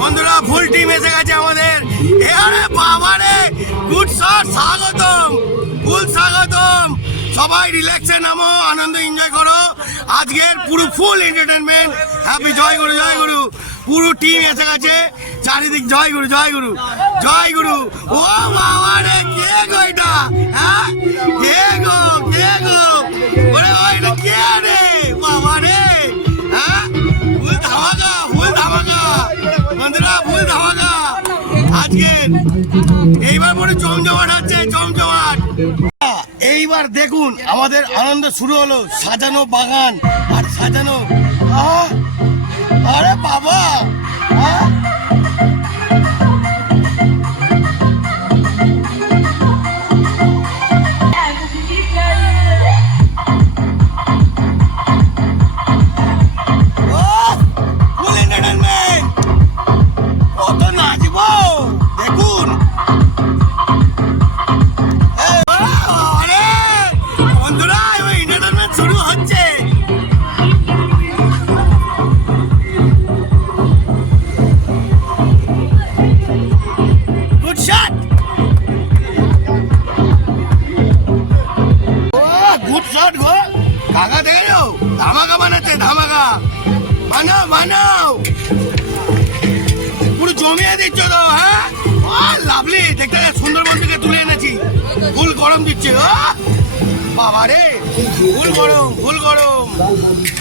বন্ধুরা full team এসে গেছে আমাদের। আরে বাবা রে, গুড শট, স্বাগতম, ফুল স্বাগতম। সবাই রিল্যাক্সে নামো, আনন্দ এনজয় করো। আজকের পুরো ফুল এন্টারটেনমেন্ট। হ্যাপি জয় গুরু, জয় গুরু। পুরো টিম এসে গেছে, চারিদিক জয় গুরু, জয় গুরু, জয় গুরু। ও বাবা রে, কে গো এটা? হ্যাঁ, কে গো, কে গো? ওরে ওইটা কে রে? বাবা রে, হ্যাঁ, ফুল ধামাকা, ফুল ধামাকা বন্ধুরা, ফুল ধামাকা আজকে। এইবার পরে জমজমাট আছে, জমজমাট। এইবার দেখুন আমাদের আনন্দ শুরু হলো। সাজানো বাগান আর সাজানো, আরে বাবা, ফুল এন্টারটেনমেন্ট, কত নাচবো দেখুন। বন্ধুরা এবার এন্টারটেনমেন্ট শুরু হচ্ছে। গুড শট, ও গুড শট গো কাকা, দেখো ধামাকা বানাচ্ছে, ধামাকা বানাও, বানাও, পুরো জমিয়ে দিচ্ছ তো। হ্যাঁ, লাভলি, দেখতে সুন্দরবন থেকে তুলে এনেছি। ফুল গরম দিচ্ছে, বাবা রে, ফুল গরম, ফুল গরম,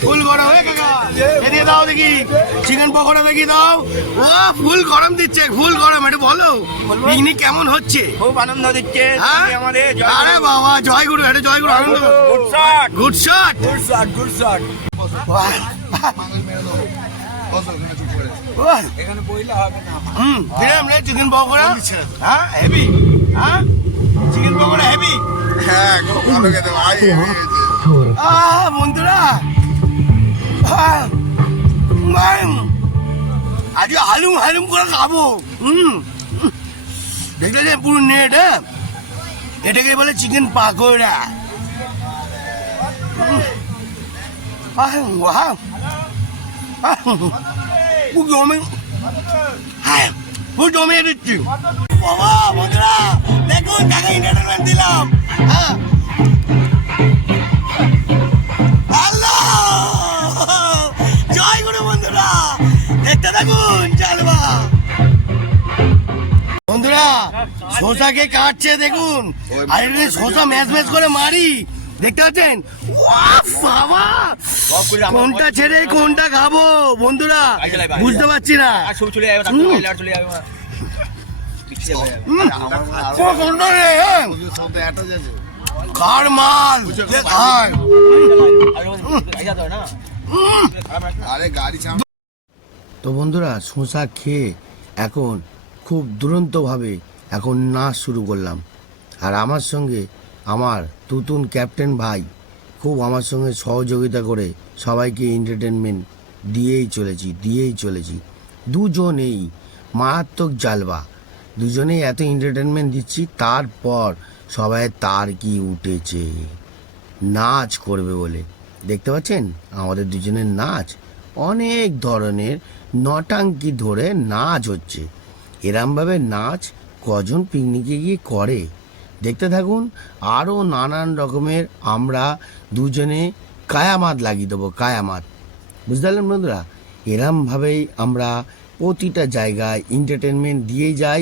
ফুল গরম। কাকা এদিকে দাও দেখি, চিকেন পকোড়া দেখি দাও। ও ফুল গরম দিচ্ছে, ফুল গরম। একটু বলো পিকনিক কেমন হচ্ছে? খুব আনন্দ দিচ্ছে আমাদের। আরে বাবা, জয় গুরু, এটা জয় গুরু, আনন্দ। Good shot, good shot, good shot, good shot. এখানে বইলে হবে না। দিলাম রে চিকেন পকোড়া। হ্যাঁ, হেভি। হ্যাঁ, চিকেন পকোড়া হেভি। হ্যাঁ, খুব ভালো খেতে ভাই। বন্ধুরা আজ হালুম হালুম করে খাবো। দেখলে যে পুরো নেট, এটাকে বলে চিকেন পাকোড়া। খুব জমিয়ে দিচ্ছি বাবা। বন্ধুরা দেখুন, কাকা এন্টারটেনমেন্ট দিলাম। হ্যাঁ, জয় গুরু বন্ধুরা, দেখতে থাকুন, চালবা। বন্ধুরা শশাকে কাটছে দেখুন, আর এটা শশা ম্যাচ ম্যাচ করে মারি, দেখতে পাচ্ছেন? বাবা, কোনটা ছেড়ে কোনটা খাবো বন্ধুরা বুঝতে পারছি না। কার মাল তো বন্ধুরা, শশা খেয়ে এখন খুব দুরন্তভাবে এখন নাচ শুরু করলাম। আর আমার সঙ্গে আমার তুতুন ক্যাপ্টেন ভাই খুব আমার সঙ্গে সহযোগিতা করে সবাইকে এন্টারটেনমেন্ট দিয়েই চলেছি। দুজনেই মারাত্মক জালবা, দুজনেই এত এন্টারটেনমেন্ট দিচ্ছি। তারপর সবাই তার কি উঠেছে নাচ করবে বলে, দেখতে পাচ্ছেন আমাদের দুজনের নাচ। অনেক ধরনের নটাঙ্কি ধরে নাচ হচ্ছে। এরমভাবে নাচ কজন পিকনিকে গিয়ে করে, দেখতে থাকুন। আরও নানান রকমের আমরা দুজনে কায়ামাত লাগিয়ে দেবো, কায়ামাত, বুঝতে পারলেন বন্ধুরা? এরমভাবেই আমরা প্রতিটা জায়গায় এন্টারটেনমেন্ট দিয়ে যাই।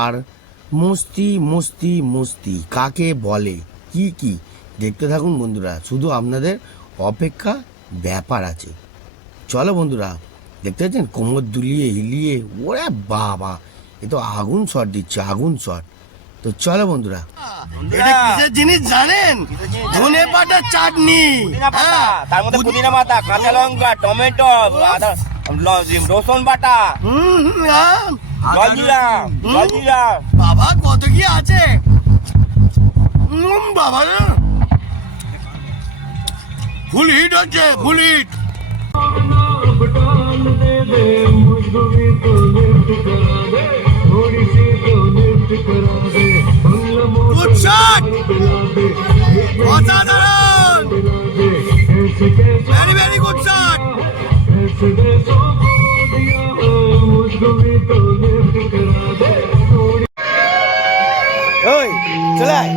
আর মস্তি মস্তি মস্তি কাকে বলে, কি দেখতে থাকুন বন্ধুরা। শুধু আপনাদের অপেক্ষা ব্যাপার আছে। চলো বন্ধুরা, দেখতে পাচ্ছেন কোমর দুলিয়ে হিলিয়ে, ওরে বাবা, এ তো আগুন শট দিচ্ছে, আগুন শট। তো চলো বন্ধুরা, এটা কিসের জিনিস জানেন? ধনে পাতার চাটনি, তার মধ্যে পুদিনা পাতা, কাঁচা লঙ্কা, টমেটো, রসুন বাটা, জলজিরা। বাবা কত কি আছে বাবা, ফুল হিট হচ্ছে, ফুল হিট। গুড শট, অসাধারণ। Very very good shot. ওই চলে আয়।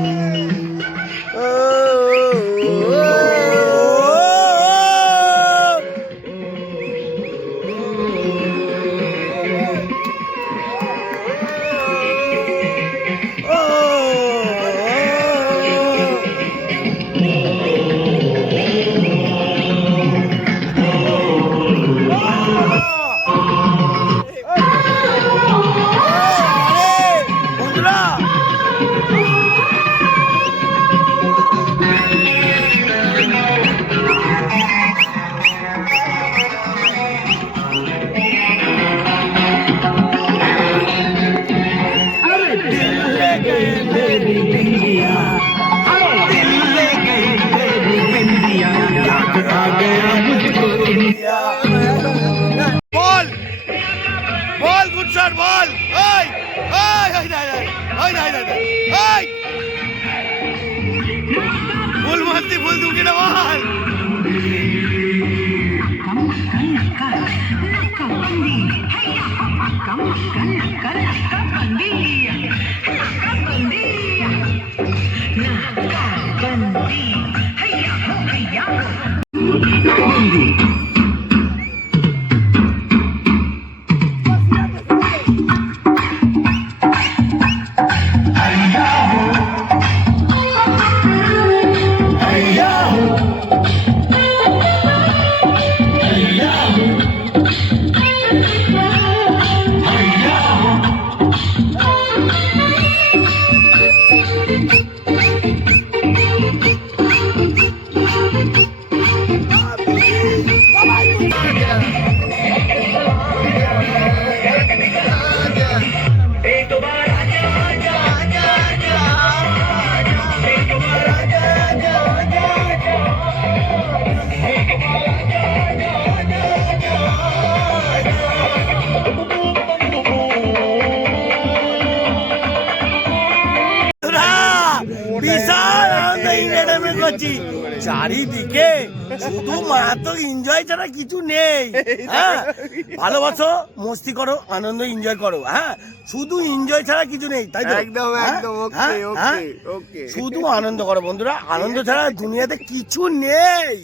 বল বল গুড শট বল। ওই ওই ওই ওই ওই ফুল মারতি ফুল দুকে না বল। বিশাল আনন্দ এন্টারটেইনমেন্ট করছি, চারিদিকে শুধু মারাত্মক এনজয় ছাড়া কিছু নেই। হ্যাঁ, ভালোবাসো, মস্তি করো, আনন্দ এনজয় করো। হ্যাঁ, শুধু এনজয় ছাড়া কিছু নেই, তাই তো? একদম একদম ওকে ওকে ওকে। শুধু আনন্দ করো বন্ধুরা, আনন্দ ছাড়া দুনিয়াতে কিছু নেই।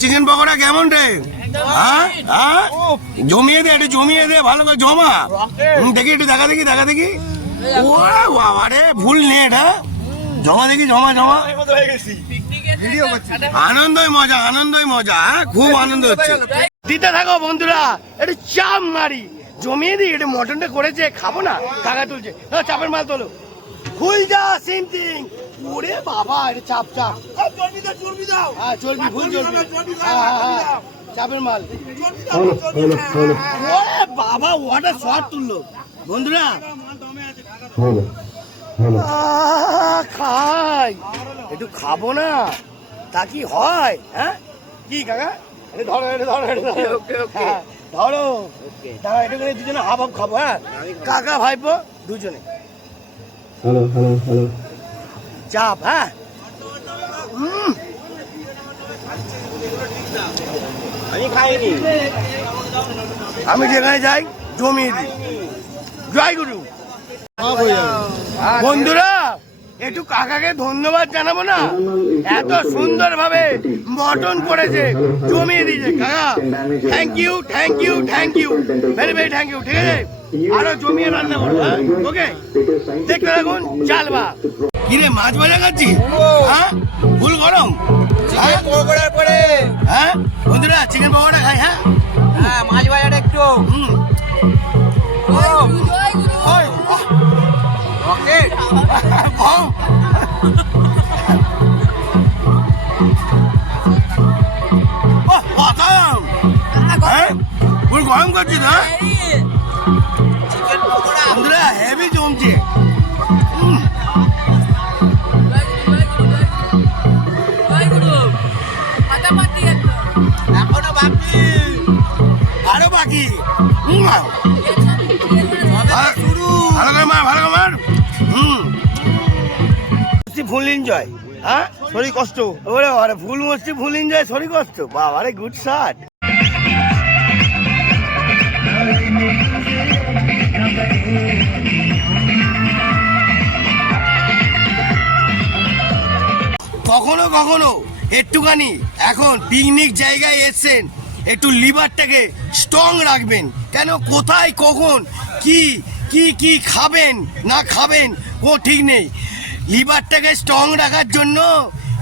চিকেন পকোড়া কেমন রে? জমিয়ে দে, একটু জমিয়ে দে, ভালো করে জমা। দেখি একটু দেখা দেখি, দেখা দেখি। ও বাবা রে, ভুল নেট। হ্যাঁ, জমা দেখি, জমা জমা। আনন্দই মজা, আনন্দই মজা। হ্যাঁ, খুব আনন্দ হচ্ছে। দিতে থাকো বন্ধুরা, একটু চাপ মারি, জমিয়ে দিই। একটু মটনটা করেছে, খাবো না, টাকা তুলছে। চাপের মাল তোলো, খুল যা সেম থিং। ওরে বাবা, এটা চাপ চাপ। হ্যাঁ, চর্বি, ফুল চর্বি। চাপের মাল। ওরে বাবা, ওয়াটার শট তুললো বন্ধুরা। খাই, একটু খাবো না, তা কি হয়? হ্যাঁ, কি কাকা, ধরো ধরো, ধরো দাঁড়া, এটা করে দুজনে হাফ হাফ খাবো। হ্যাঁ, কাকা ভাইপো দুজনে চাপ। হ্যাঁ, আমি খাইনি, আমি যেখানে যাই জমিয়ে দিই। জয় গুরু। বন্ধুরা, একটু কাকাকে ধন্যবাদ জানাবো না? এত সুন্দর ভাবে মটন করেছে, জমিয়ে দিয়েছে। কাকা thank you, thank you, thank you, very very thank you. ঠিক আছে, আরো জমিয়ে রান্না করবো। ওকে, দেখতে থাকুন। চালবা কিরে, মাছ ভাজা খাচ্ছি? হ্যাঁ, ফুল গরম। হ্যাঁ বন্ধুরা, চিকেন পকোড়া খাই। হ্যাঁ, মাছ ভাজাটা একটু গরম করছি না বন্ধুরা, হেভি জমছে। এখনো বাকি, আরো বাকি। ভালো করে মার, ভালো করে মার। Full enjoy. হ্যাঁ, শরীর কষ্ট। ওরে আরে, ফুল মস্তি, ফুল এনজয়, শরীর কষ্ট। বাবা রে, গুড শট। কখনো কখনো একটুখানি, এখন পিকনিক জায়গায় এসছেন, একটু লিভারটাকে স্ট্রং রাখবেন। কেন, কোথায় কখন কি কি কি খাবেন না খাবেন ও ঠিক নেই। লিভারটাকে স্ট্রং রাখার জন্য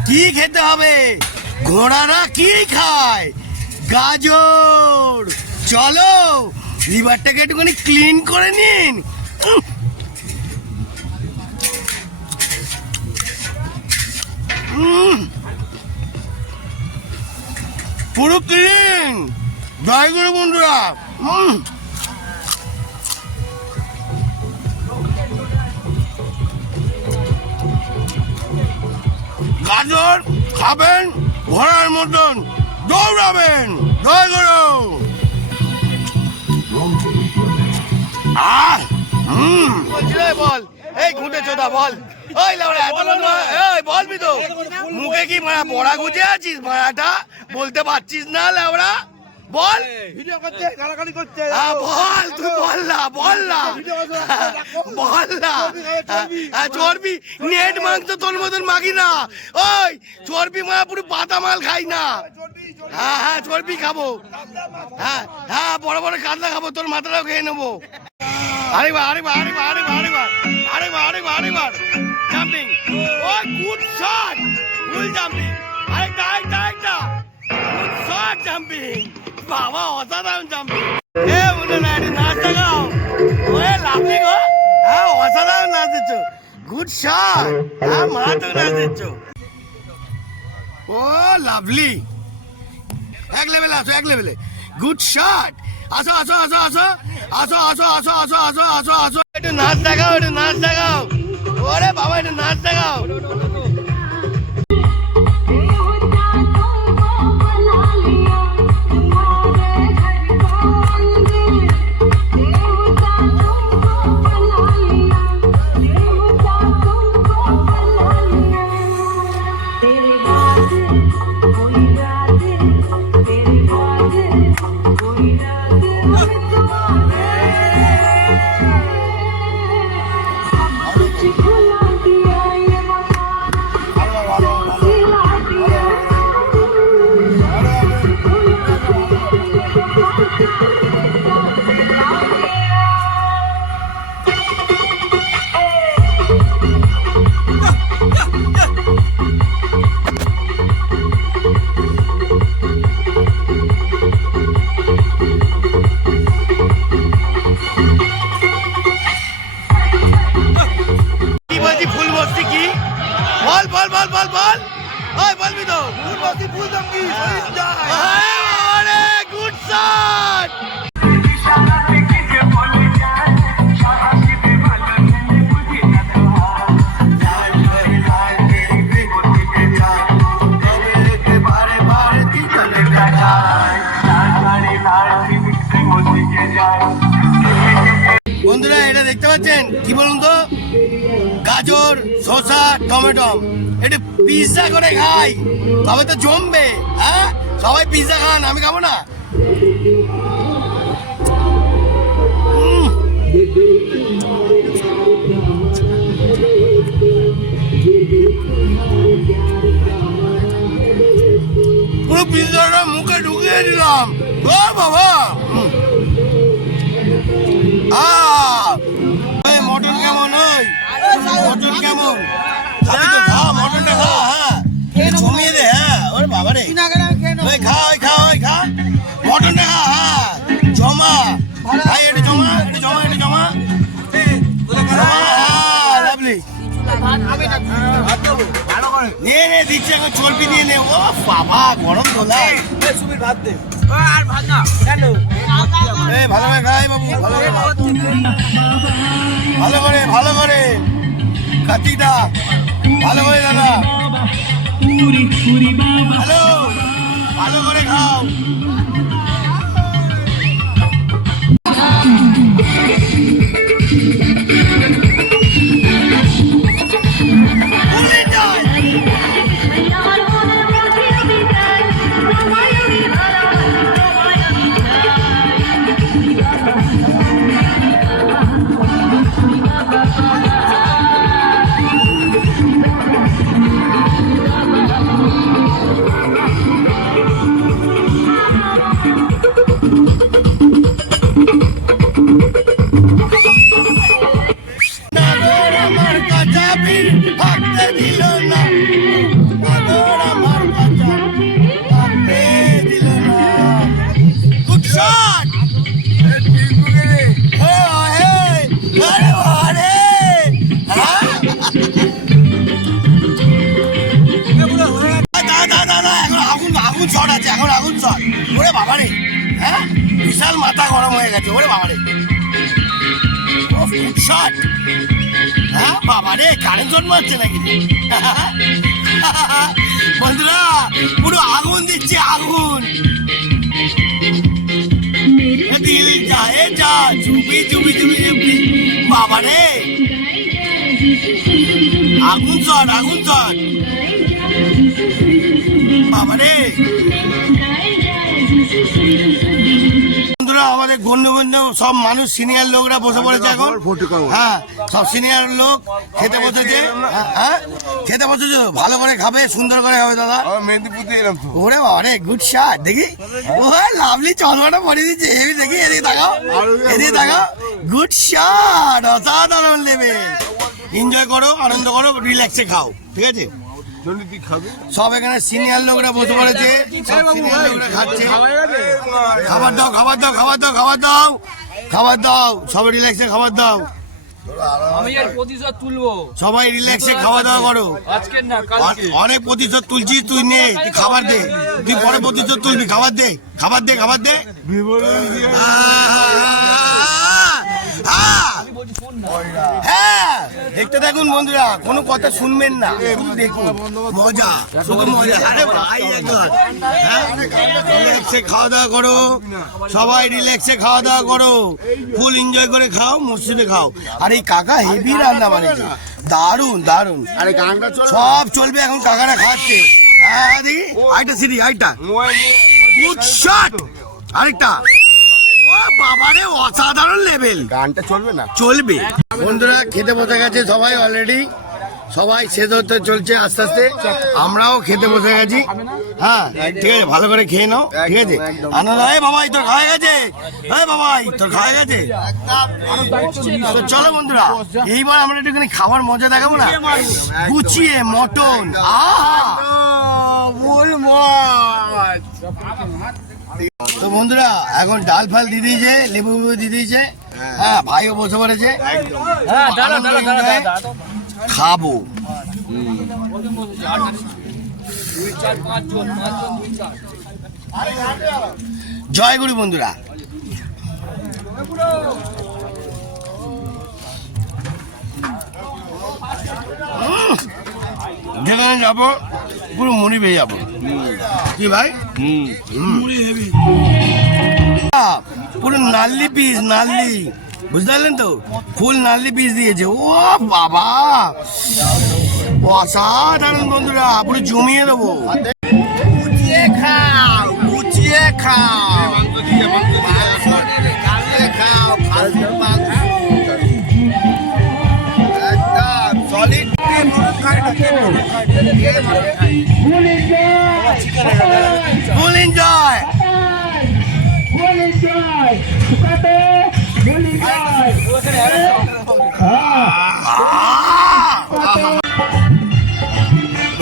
কি খেতে হবে? ঘোড়ারা কি খায়? গাজর। চলো লিভারটাকে একটুখানি ক্লিন করে নিন। পুরো ক্লিন। জয় গুরু বন্ধুরা। গাজর খাবেন, ঘোড়ার মতন দৌড়াবেন। জয় গুরু। বল, এই ঘুটে চোদা বল। ওই লাউড়া, এত বন্ধু, এই বলবি তো? মুখে কি মারা বড়া গুজে আছিস? মারাটা বলতে পারছিস না লাউড়া? বল। ভিডিও করছে, গালাগালি করছে। বল, তুই বল না, বল না, বল না। চর্বি, নেট মাংস তোর মতন মাগি না। ওই চর্বি মারা পুরো পাতা মাল খাই না। হ্যাঁ হ্যাঁ, চর্বি খাবো। হ্যাঁ হ্যাঁ, বড় বড় কাতলা খাবো, তোর মাথাটাও খেয়ে নেবো। আরেকবার, আরেকবার, আরেকবার, আরেকবার, আরেকবার, আরেকবার, আরেকবার, আরেকবার। জাম্পিং। ওই গুড শট, ফুল জাম্পিং। আরেকটা, আরেকটা, আরেকটা। Good shot jumping. বাবা, অসাধারণ জাম্পিং। এ মনে না, একটু নাচ দেখাও। ওয়ে লাভলি গো। হ্যাঁ, অসাধারণ নাচ দিচ্ছ। Good shot. হ্যাঁ, মারাত্মক নাচ দিচ্ছ। ও লাভলি। এক লেভেলে আসো, এক লেভেলে। Good shot. আসো আসো আসো আসো আসো আসো আসো আসো আসো আসো আসো। একটু নাচ দেখাও, একটু নাচ দেখাও। ওরে বাবা, একটু নাচ দেখাও। বন্ধুরা এটা দেখতে পাচ্ছেন কি বলুন তো, গাজর, শসা, টমেটো, এটা পিৎজা করে খাই তবে তো জমবে। হ্যাঁ, সবাই পিৎজা খান, আমি খাবো না? পুরো পিৎজাটা মুখে ঢুকিয়ে দিলাম। ও বাবা, মটন কেমন? ওই মটন কেমন? খাবি তো খা, মটনটা খা। হ্যাঁ, জমিয়ে দে। হ্যাঁ, ওরে বাবা রে, ওই খা, ওই খা, ওই খা, মটনটা খা। হ্যাঁ, জমা ভাই, এটা জমা, এটা জমা, এটা জমা। লাভলি, নিয়ে নে, দিচ্ছে এখন চর্বি দিয়ে নে। ও বাবা, গরম দোলাই। ভাত দে। ভালো করে খাই বাবু, ভালো করে, ভালো করে কাতিটা ভালো করে দাদা, হ্যালো, ভালো করে খাও। হ্যাঁ, বিশাল মাথা গরম হয়ে গেছে। ওরে বাবারে, হ্যাঁ বাবারে, কারেন্ট জন্ম হচ্ছে নাকি? বন্ধুরা পুরো আগুন দিচ্ছে, আগুন। দিল যায় যা চুপি চুপি চুপি চুপি, বাবারে আগুন চট, আগুন চট, বাবারে। বন্ধুরা আমাদের গণ্যমান্য সব মানুষ, সিনিয়র লোকরা বসে পড়েছে এখন। হ্যাঁ, সব সিনিয়র লোক খেতে বসেছে। হ্যাঁ, খেতে বসেছে, ভালো করে খাবে, সুন্দর করে খাবে দাদা। ওরে বাবারে, গুড শট। দেখি, ও লাভলি চশমাটা পরে দিচ্ছে, হেভি। দেখি, এদিকে তাকাও, এদিকে তাকাও, গুড শট, অসাধারণ লেভেল। এনজয় করো, আনন্দ করো, রিল্যাক্সে খাও, ঠিক আছে? সব এখানে সিনিয়র লোকরা বসে পড়েছে, সব সিনিয়র লোকরা খাচ্ছে। খাবার দাও, খাবার দাও, খাবার দাও, খাবার দাও, খাবার দাও, সবাই রিল্যাক্সে খাবার দাও। আমি এর প্রতিশোধ তুলবো। সবাই রিল্যাক্সে খাওয়া দাওয়া করো। আজকে না, কালকে। অনেক প্রতিশোধ তুলছিস তুই, নে, তুই খাবার দে, তুই পরে প্রতিশোধ তুলবি। খাবার দে, খাবার দে, খাবার দে। হ্যাঁ, দেখতে থাকুন বন্ধুরা, কোনো কথা শুনবেন না, শুধু দেখুন, মজা, শুধু মজা। আরে ভাই, একবার রিল্যাক্সে খাওয়া দাওয়া করো, সবাই রিল্যাক্সে খাওয়া দাওয়া করো, ফুল এনজয় করে খাও, মসজিদে খাও। আর এই কাকা হেভি রান্না বানিয়েছে, দারুন দারুন। আরে গানটা সব চলবে এখন, কাকারা খাচ্ছে। হ্যাঁ, দেখি আরেকটা সিঁড়ি, আরেকটা গুড শট, আরেকটা। বাবারে, অসাধারণ লেভেল। গানটা চলবে না? চলবে। বন্ধুরা খেতে বসে গেছে সবাই অলরেডি, সবাই শেষ হতে চলছে আস্তে আস্তে। আমরাও খেতে বসে গেছি। হ্যাঁ, ঠিক আছে, ভালো করে খেয়ে নাও, ঠিক আছে? আনন্দ। এই বাবাই, তোর খাওয়া গেছে? এই বাবাই, তোর খাওয়া গেছে? তো চলো বন্ধুরা, এইবার আমরা একটুখানি খাবার মজা দেখাবো না? গুছিয়ে মটন, তো বন্ধুরা এখন ডাল ফাল দিয়ে দিয়েছে, লেবু দিয়ে দিয়েছে। হ্যাঁ, ভাইও বসে পড়েছে, খাবো। জয় গুরু বন্ধুরা। যেখানে যাবো পুরো মুড়ি পেয়ে যাবো, কি ভাই? পুরো নাল্লি পিস, নাল্লি, বুঝতে পারলেন তো, ফুল নাল্লি পিস দিয়েছে। ও বাবা, অসাধারণ বন্ধুরা, পুরো জমিয়ে দেবো। গুছিয়ে খাও, গুছিয়ে খাও, খাও, খাসির মাংস একদম সলিড। Full enjoy.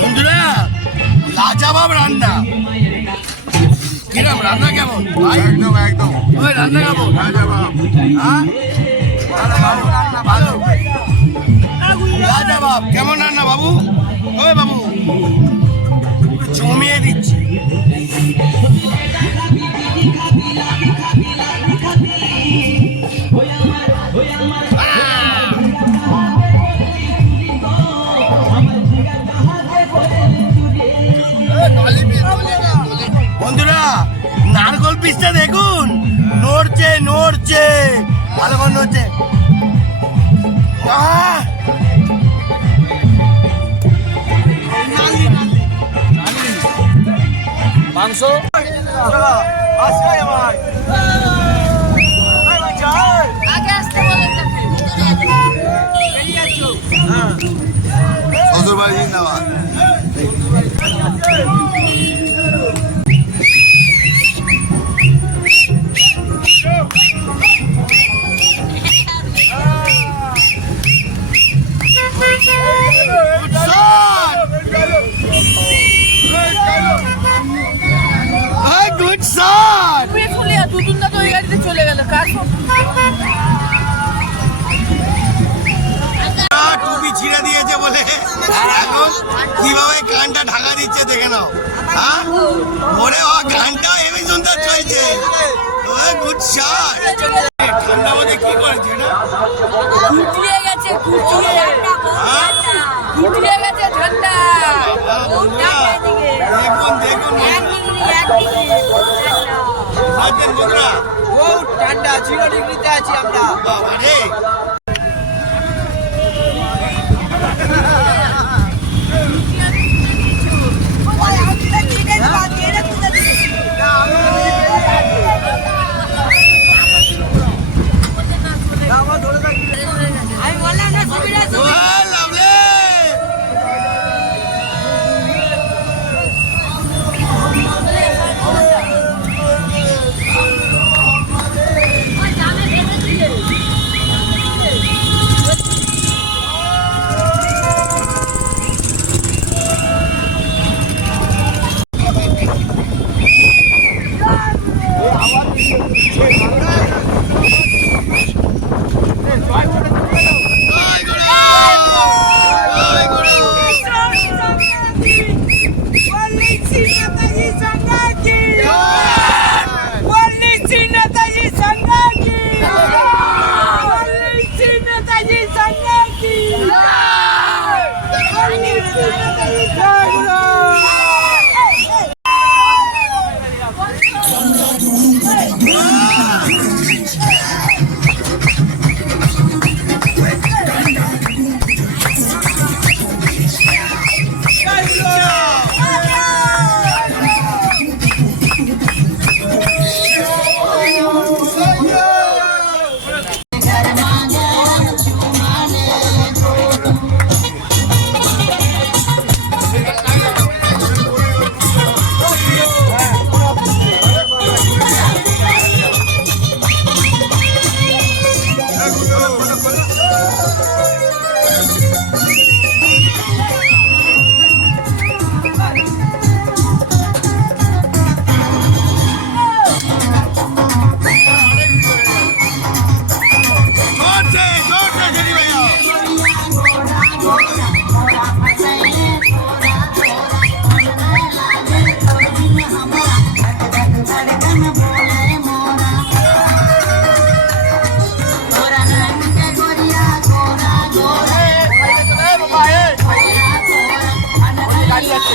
বন্ধুরা, লাজবাব রান্না। কিরম রান্না, কেমন? একদম একদম। ওই রান্না কেমন? লাজবাব। হ্যাঁ, ভালো। লাজবাব। কেমন রান্না বাবু? ওই বাবু, জমিয়ে দিচ্ছি। বন্ধুরা, নারকল পিসটা দেখুন, নড়ছে নড়ছে, ভালো করে নড়ছে। মাংস শ্বশুর বাড়ি নেওয়া। Good shot. দুদিনটা তো ওই গাড়িতে চলে গেল। কার টুপি ছিঁড়ে দিয়েছে বলে এখন কিভাবে গানটা ঢাকা দিচ্ছে দেখে নাও। হ্যাঁ, ওরে ও গানটা হেভি সুন্দর চলছে। Good shot. ঠান্ডা মধ্যে কি করেছে এটা? গুটিয়ে গেছে, গুটিয়ে গেছে ঠান্ডা। দেখুন দেখুন বন্ধুরা, ও ঠান্ডা 0 ডিগ্রিতে আছি আমরা। বাবা রে, আমি বললাম না সুবিধা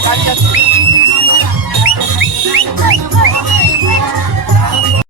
গাড়ি যাচ্ছে